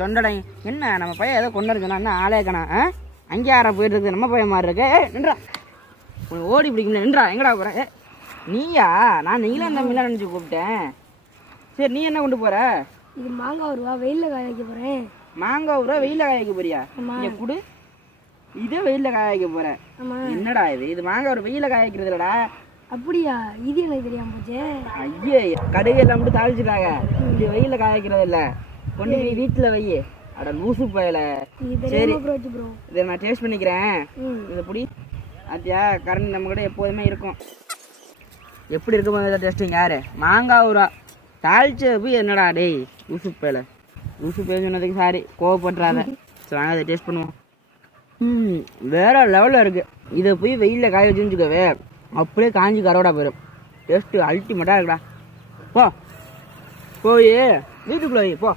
தொண்டடை என்ன நம்ம பையன் ஏதோ கொண்டு வரச்சுனா என்ன ஆளே கணா அங்கே யாரா போயிட்டு இருக்கு நம்ம பையன் மாதிரி இருக்கு நின்றா உனக்கு ஓடி பிடிக்கல நின்றா எங்கடா போகிறேன் நீயா நான் நீங்களே அந்த மீனா நினச்சி கூப்பிட்டேன் சரி நீ என்ன கொண்டு போகிற இது மாங்காய் ரூபா வெயிலில் காய வைக்க போகிறேன் மாங்காய் ரூபா வெயிலில் காய வைக்க போறியா இங்கே கொடு இதே வெயிலில் காய வைக்க போகிறேன் என்னடா இது மாங்காய் ஒரு வெயிலில் காய வைக்கிறது இல்லடா அப்படியா இது எனக்கு தெரியாம போச்சே ஐயே கடுகு எல்லாம் மட்டும் தாளிச்சுட்டாங்க இது வெயிலில் காய வைக்கிறது இல்லை கொண்டு நீ வீட்டில் வை அட லூசு பயல சரி இதை நான் டேஸ்ட் பண்ணிக்கிறேன் இதை பிடி அத்தியா கரண்ட் நம்ம கிட்ட எப்போதுமே இருக்கும் எப்படி இருக்கும் போது டேஸ்டிங் யாரு மாங்காய் ஊரா தாளிச்ச போய் என்னடா டேய் லூசு பயல லூசு பய சொன்னதுக்கு சாரி கோவப்படுறாத சரி வாங்க அதை டேஸ்ட் பண்ணுவோம் வேற லெவலில் இருக்குது இதை போய் வெயிலில் காய வச்சுன்னு வச்சுக்கவே அப்படியே காஞ்சி கரோடா போயிடும் டேஸ்ட்டு அல்டிமேட்டாக இருக்குடா போ போய் வீட்டுக்குள்ளே வை போ